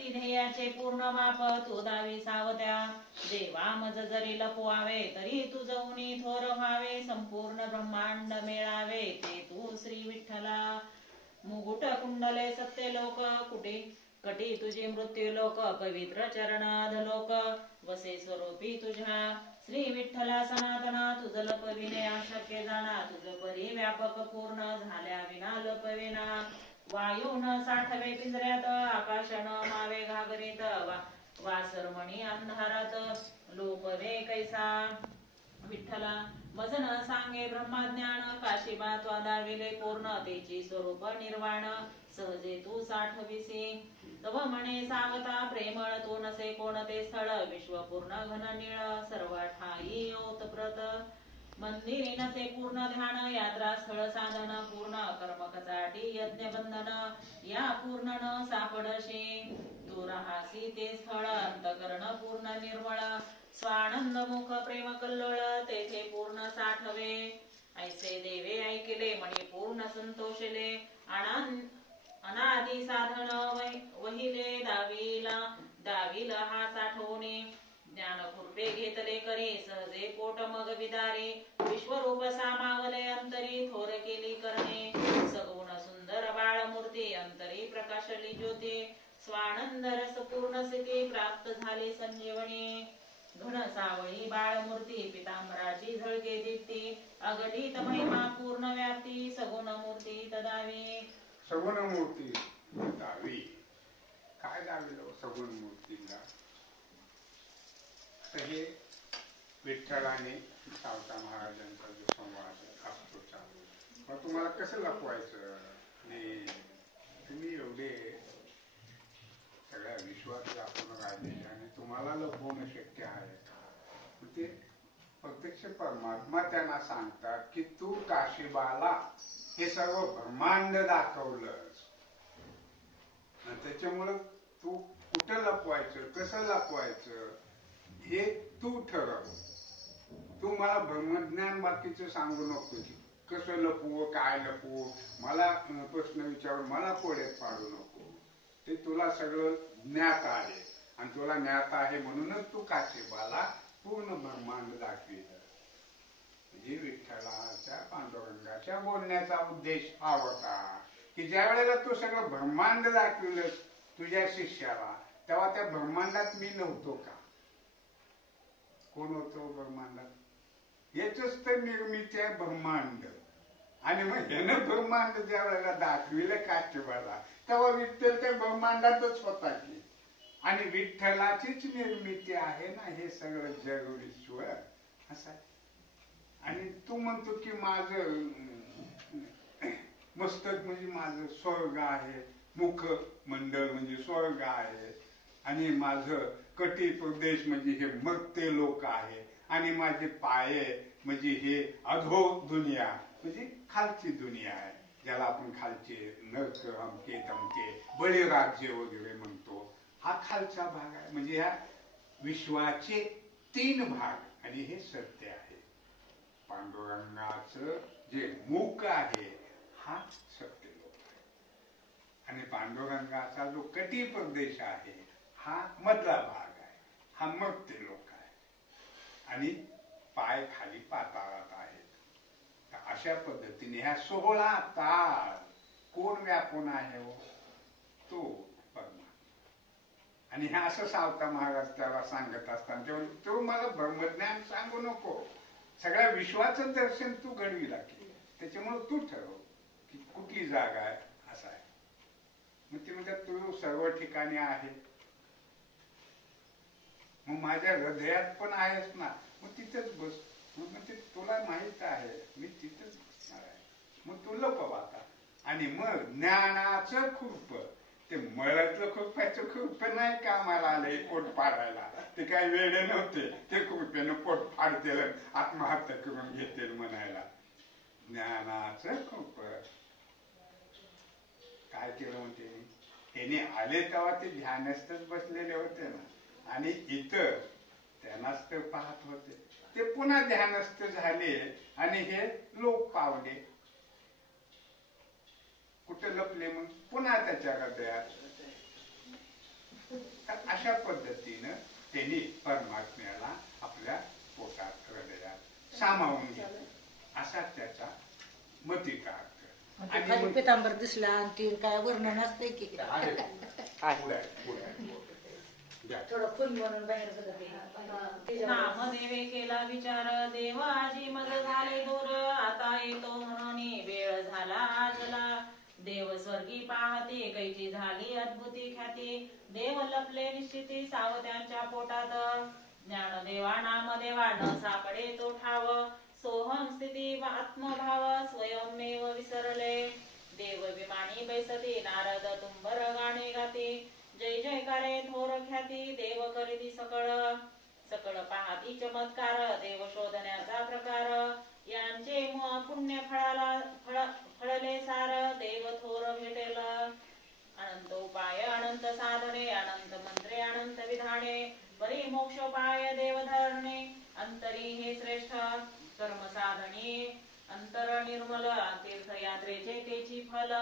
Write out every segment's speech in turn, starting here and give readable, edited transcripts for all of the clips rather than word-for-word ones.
भक्ती ध्येयाचे पूर्ण माप तू दावी सावत्या. देवा मज जरी लपवावे तरी तू जाऊनी थोर व्हावे. संपूर्ण ब्रह्मांड मेळावे ते तू श्री विठ्ठला. मुकुट कुंडले सत्य लोक कुटे कटी तुझे मृत्यू लोक. पवित्र चरणाध लोक वसे स्वरूपी तुझ्या. श्री विठ्ठला सनातना तुझ लपविणे अशक्य जाणा. तुझ परी व्यापक पूर्ण झाल्या विना लपविना. वायू न साठवे पिंजऱ्यात आकाश न मावे घागरीत. वासरमणी अंधारात लोपवे कैसा. विठ्ठला मज न सांगे ब्रह्मज्ञान. काशीबा त्वा दाविले पूर्ण तेची स्वरूप निर्वाण. सहजे तू साठविसी तव म्हणे सांगता प्रेमळ. तो नसे कोणते स्थळ विश्व पूर्ण घन निळ. सर्व ठाई ओतप्रत मंदिरी नसे पूर्ण ध्यान. यात्रा स्थळ साधन पूर्ण कर्म कचाटी यज्ञ बंधन. या पूर्ण न सापडशे तू राहासी ते स्थळ. अंतकरण पूर्ण निर्मळ स्वानंद मुख प्रेम कल्लोळ. तेथे पूर्ण साठवे ऐसे देवे ऐकले मणी पूर्ण संतोषले. अनादि साधन वहिले दाविल हा साठवणे. ज्ञान खुरपे घेतले करे सहजे पोट मग विदारे. विश्वरूप सामावले अंतरी थोर केली करणे. सगुण सुंदर बाळमूर्ती अंतरी प्रकाशली ज्योती. स्वानंद रस पूर्ण स्थिती प्राप्त झाली संजीवनी. घन सावळी बाळमूर्ती पितांबराची झळके दीप्ती. अगणित महिमा पूर्ण व्याप्ती सगुण मूर्ती तदावी. सगुण मूर्ती दावी. काय दाविलं सगुण मूर्तीला. तर हे विठ्ठलाने सावता महाराजांचा जो संवाद असतो चालू. मग तुम्हाला कसं लपवायचं. आणि तुम्ही एवढे सगळ्या विश्वात आपण राहिलेले आणि तुम्हाला लपवणं शक्य आहे का. ते प्रत्यक्ष परमात्मा त्यांना सांगतात की तू काशीबाला हे सर्व ब्रह्मांड दाखवलंस. त्याच्यामुळं तू कुठं लपवायचं कसं लपवायचं हे तू ठरव. तू मला ब्रह्मज्ञान बाकीचं सांगू नको की कसं लपवू काय लपवू. मला प्रश्न विचारून मला कोड्यात पाडू नको. ते तुला सगळं ज्ञात आहे आणि तुला ज्ञात आहे म्हणूनच तू काशीबाला पूर्ण ब्रह्मांड दाखविलं. म्हणजे विठ्ठलाच्या पांडुरंगाच्या बोलण्याचा उद्देश हा होता की ज्या वेळेला तू सगळं ब्रह्मांड दाखविलंस तुझ्या शिष्याला तेव्हा त्या ब्रह्मांडात मी नव्हतो का. कोण होतो ब्रह्मांडात. याच तर निर्मिती आहे ब्रह्मांड. आणि मग ह्यानं ब्रह्मांड ज्या वेळेला दाखविलं काशीबाला तेव्हा विठ्ठल त्या ब्रह्मांडातच होता की. आणि विठ्ठलाचीच निर्मिती आहे ना हे सगळं जग विश्व असं. आणि तू म्हणतो की माझं मस्तक म्हणजे माझं स्वर्ग आहे. मुख मंडळ म्हणजे स्वर्ग आहे. आणि माझं कटी प्रदेश म्हणजे हे मर्त्य लोक आहे. आणि माझे पाये म्हणजे हे अधो दुनिया म्हणजे खालची दुनिया आहे. ज्याला आपण खालचे नरक अमके तमके बळीराज्य वगैरे म्हणतो. हा खालचा भाग आहे. म्हणजे ह्या विश्वाचे 3 भाग आणि हे सत्य आहे. पांडुरंगाचं जे मुख आहे हा सत्य लोक आहे. आणि पांडुरंगाचा जो कटी प्रदेश आहे हा मधला भाग आहे. हा मर्त्य लोक आहे. आणि पाय खाली पाताळात आहेत. अशा पद्धतीने ह्या 16 ताल कोण व्यापून आहे हो तो परमात्मा. आणि ह्या असं सावता महाराज त्याला सांगत असताना तेव्हा तो मला ब्रह्मज्ञान सांगू नको. सगळ्या विश्वाचं दर्शन तू घडविला की त्याच्यामुळे तू ठरव की कुठली जागा आहे असं आहे. मग ते म्हणतात तू सर्व ठिकाणी आहे. मग माझ्या हृदयात पण आहेस ना. मग तिथेच बस. म्हणजे तुला माहित आहे मी तिथेच बसणार आहे. मग तू लपव आता. आणि मग ज्ञानाचं खुरप ते मळ्यातलं खुरप्याचं खुरप नाही कामाला आले पोट फाडायला. ते काही वेळे नव्हते. ते खुरप्यानं पोट फाडतील आत्महत्या करून घेतील म्हणायला. ज्ञानाचं खुरप काय केलं म्हणते त्याने आले तेव्हा ते ध्यानस्थच बसलेले होते ना. आणि इथं त्यांनाच ते पाहत होते. ते पुन्हा ध्यानस्थ झाले आणि हे लोक पावले. कुठे लपले मग पुन्हा त्याच्या हृदयात. पितांबर दिसला आणि ती काय वर्णन असते की आहे. पुढे आहे, पुढे आहे. द्या. थोडं खून म्हणून बाहेर नामदेवे केला विचार देव आजी मज झाले दूर आता येतो म्हणून वेळ झाला आजला देव स्वर्गी पाहते कैची झाली अद्भुती ख्याती देव लपले निश्चिती सावत्यांच्या पोटात ज्ञानदेवा नामदेवा न सापडे तो ठाव सोहम स्थिती व आत्मभाव स्वयंमेव विसरले देव विमानी बैसती नारद तुंबर गाणे गाती जय जयकारे थोर ख्याती देव करीती सकळ पाहती चमत्कार देव शोधण्याचा प्रकार यांचे पुण्य फळले सार देव थोर भेटेल अनंत उपाय अनंत साधने अनंत मंत्रे अनंत विधाने परी मोक्षोपाय देव धरणे अंतरी हे श्रेष्ठ कर्म साधने अंतर निर्मल तीर्थयात्रेचे तेची फल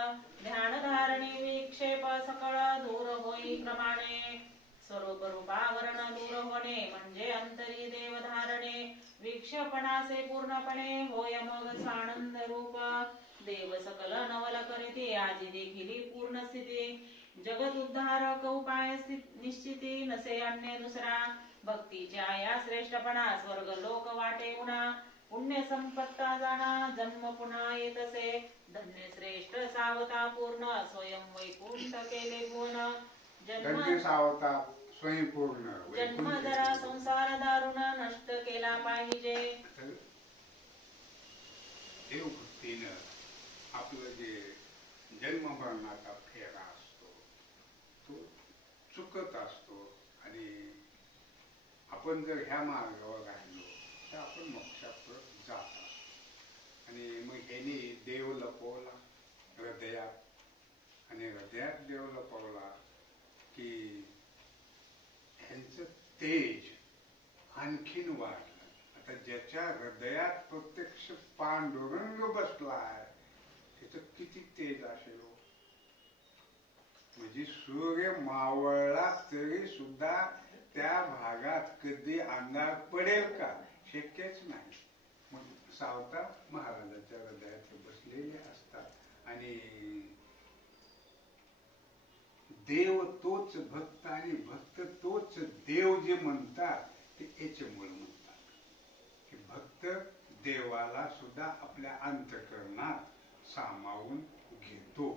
ध्यान धारणे विक्षेप सकळ दूर होई प्रमाणे स्वरूप रूपावरण दूर होणे म्हणजे अंतरी देव धारणे विक्षेपणाचे पूर्णपणे होय मग स्वानंद रूप देव सकल नवल करीते आजी देखील पूर्ण स्थिती जगत उद्धारक उपाय निश्चिती नसे अन्य दुसरा भक्तीच्या या श्रेष्ठपणा स्वर्ग लोक वाटे उना पुण्य संपत्ता जाणा जन्म पुन्हा येतसे धन्य श्रेष्ठ सावता पूर्ण स्वयं वैकुंठ केले पूर्ण धन्य सावता स्वयंपूर्ण जन्म जरा संसार दारुण नष्ट केला पाहिजे देवभक्तीनं आपलं जे जन्ममरणाचा फेरा असतो तो चुकत असतो आणि आपण जर ह्या मार्गावर राहिलो तर आपण मोक्षाप्रत जात असतो आणि मग ह्याने देव लपवला हृदयात आणि हृदयात देव लपवला की ह्यांचं तेज आणखीन वाढलं. आता ज्याच्या हृदयात प्रत्यक्ष पांडुरंग बसलाय त्याचं किती तेज असेल म्हणजे सूर्य मावळला तरी सुद्धा त्या भागात कधी अंधार पडेल का शक्यच नाही. मग सावता महाराजाच्या हृदयात बसलेले असतात आणि देव तोच भक्त आणि भक्त तोच देव जे म्हणतात ते याच्यामुळे म्हणतात की भक्त देवाला सुद्धा आपल्या अंतःकरणात सामावून घेतो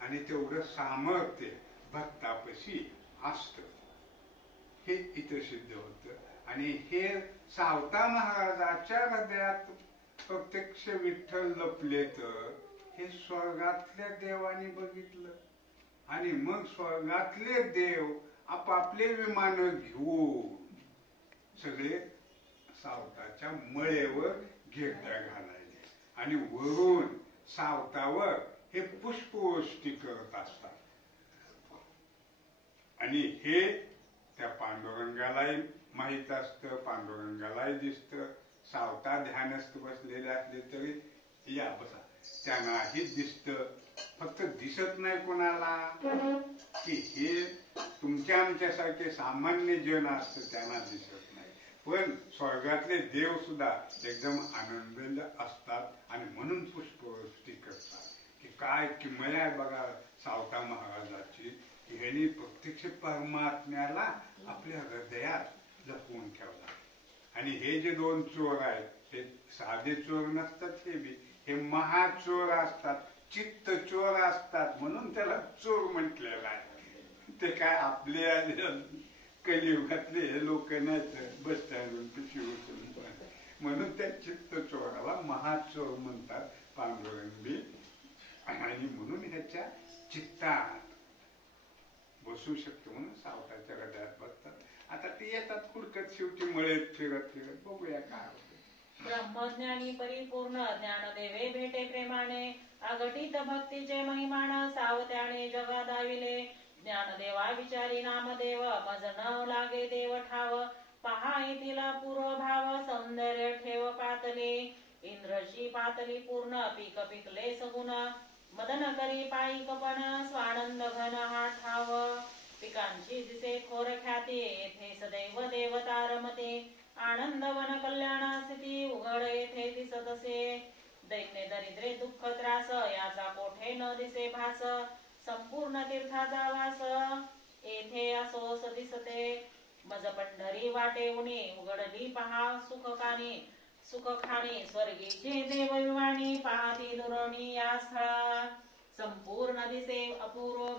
आणि तेवढं सामर्थ्य भक्तापाशी असत हे इथं सिद्ध होतं आणि हे सावता महाराजाच्या हृदयात प्रत्यक्ष विठ्ठल लपले तर हे स्वर्गातल्या देवाने बघितलं आणि मग स्वर्गातले देव आपापले विमान घेऊन सगळे सावताच्या मळेवर घेरट्या घालायचे आणि वरून सावतावर हे पुष्पवृष्टी करत असतात आणि हे त्या पांडुरंगालाही माहित असतं पांडुरंगालाही दिसतं. सावता ध्यानस्थ बसलेले असले तरी या बसा त्यांनाही दिसतं फक्त दिसत नाही कोणाला की हे तुमच्या आमच्यासारखे सामान्य जन असतं त्यांना दिसत नाही पण स्वर्गातले देव सुद्धा एकदम आनंद असतात आणि म्हणून पुष्पवृष्टी करतात की काय किमया आहे बघा सावता महाराजाची ह्यांनी प्रत्यक्ष परमात्म्याला आपल्या हृदयात लपवून ठेवला. आणि हे जे दोन चोर आहेत हे साधे चोर नसतात हे महाचोर असतात चित्त चोर असतात म्हणून त्याला चोर म्हटलेला आहे. ते काय आपल्या कलियुगातले हे लोक नाहीत बस स्टँडवरून पिशवी उचलून म्हणून त्या चित्त चोराला महाचोर म्हणतात पांडुरंगी आणि म्हणून ह्याच्या चित्तात बसू शकतो म्हणून सावताच्या हृदयात बसतात. आता ते येतात खुडकत शेवटी मळेत फिरत फिरत बघूया काय होतं. ब्रह्मज्ञानी परिपूर्ण ज्ञानदेवे भेटे प्रेमाने अघटित भक्तीचे महिमान सावत्याने जगा दाविले ज्ञानदेवा विचारी नामदेव मज न लागे देव ठाव पहा येतीला पूर्व भाव सौंदर्य ठेव पातली इंद्रशी पातली पूर्ण पीक पिकले सगुण मदन करी पायी कपन स्वानंद घन हा ठाव पिकांची दिसे थोर ख्याती येथे सदैव देवता रमते आनंद वन कल्याण स्थिती उघड येथे दिसत असे दैन्य दरिद्रे दुःख त्रास याचा कोठे न दिसे भास संपूर्ण तीर्थाचा वास येथे असोस दिसते मज पंढरी वाटे उणे उघडली पहा सुख खाणी स्वर्गीचे देव विवाणी पाहती दुरवणी या स्थळा संपूर्ण दिसे अपूर्व